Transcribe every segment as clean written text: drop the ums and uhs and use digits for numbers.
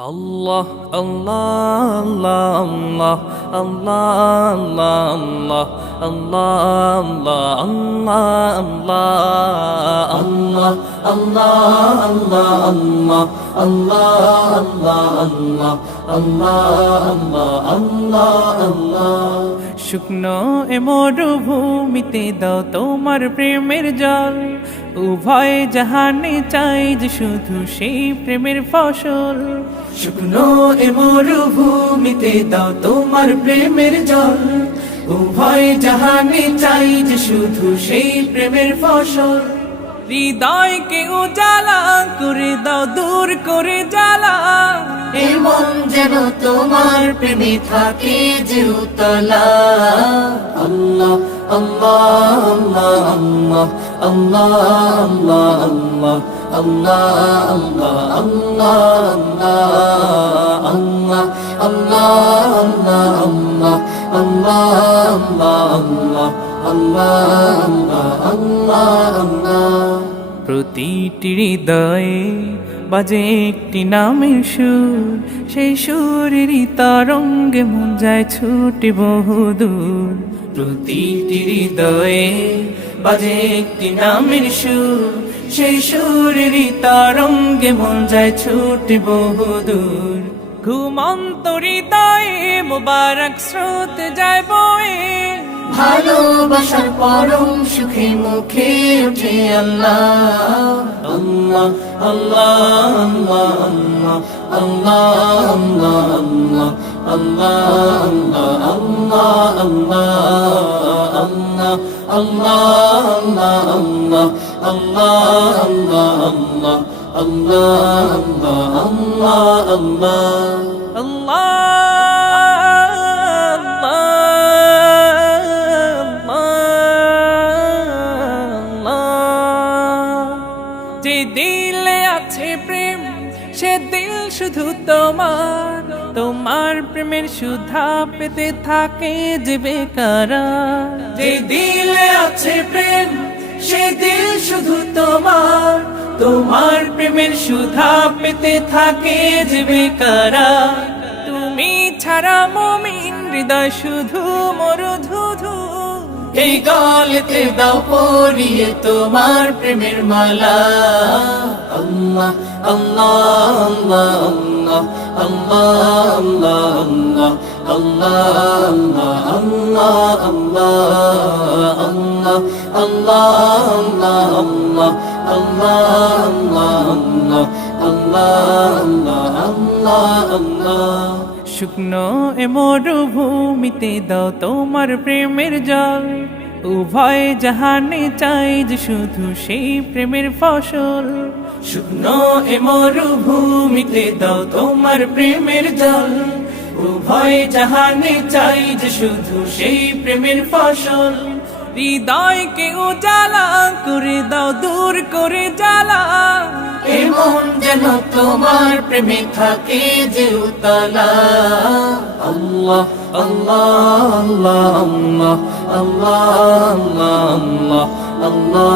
Allah, Allah, Allah, Allah, Allah, Allah, Allah, Allah, Allah, Allah, Allah, Allah, Allah, Allah, Allah. শুকনো এ মরুভূমিতে দাও তোমার প্রেমের জল, উভয় জাহানে চাই যে শুধু সেই প্রেমের ফসল। শুকনো এ মরুভূমিতে দাও তোমার প্রেমের জল, উভয় জাহানে চাই যে শুধু সেই প্রেমের ফসল। হৃদয়কে উজালা করে দাও, দূর করে জ্বালা, এই মন যেন তোমার প্রেমে থাকে যে উতলা। আল্লাহ আল্লাহ আল্লাহ আল্লাহ আল্লাহ আল্লাহ আল্লাহ আল্লাহ আল্লাহ আল্লাহ আল্লাহ আল্লাহ। প্রতিটি হৃদয়ে বাজে একটি নামের সুর, সেই সুরেরই তরঙ্গে মন যায় ছুটে বহুদূর। প্রতিটি হৃদয়ে বাজে একটি নামের সুর, সেই সুরেরই তরঙ্গে মন যায় ছুটে বহুদূর। ঘুমন্ত হৃদয়ে মোবারক স্রোত যায় বয়ে, ভালোবাসার পরম সুখে মুখে উঠে আল্লাহ আল্লাহ আল্লাহ আল্লাহ আল্লাহ আল্লাহ আল্লাহ আল্লাহ আল্লাহ। যে দিলে আছে প্রেম সে দিল শুধু তোমার, তোমার প্রেমের সুধা পেতে থাকে যে বেকারার। যে দিলে আছে প্রেম সে দিল শুধু তোমার, তোমার প্রেমের সুধা পেতে থাকে যে বেকারার। তুমি ছাড়া মুমিন হৃদয় শুধু মরুধুধু, এই গলেতে দাও পরিয়ে তোমার প্রেমের মালা। আল্লাহ আল্লাহ আল্লাহ আল্লাহ আল্লাহ আল্লাহ আল্লাহ আল্লাহ আল্লাহ। শুকনো এ মরুভূমিতে দাও তোমার প্রেমের জল, উভয় জাহানে চাই যে শুধু সেই প্রেমের ফসল। শুকনো এ মরুভূমিতে দাও তোমার প্রেমের জল, উভয় জাহানে চাই যে শুধু সেই প্রেমের ফসল। হৃদয়কে উজালা করে দাও, দূর করে জ্বালা, এমন যেন তোমার প্রেমে থাকে যে উতলা। আল্লাহ আল্লাহ আল্লাহ আল্লাহ আল্লাহ আল্লাহ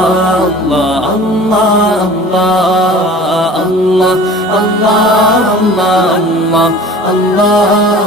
আল্লাহ আল্লাহ আল্লাহ Allah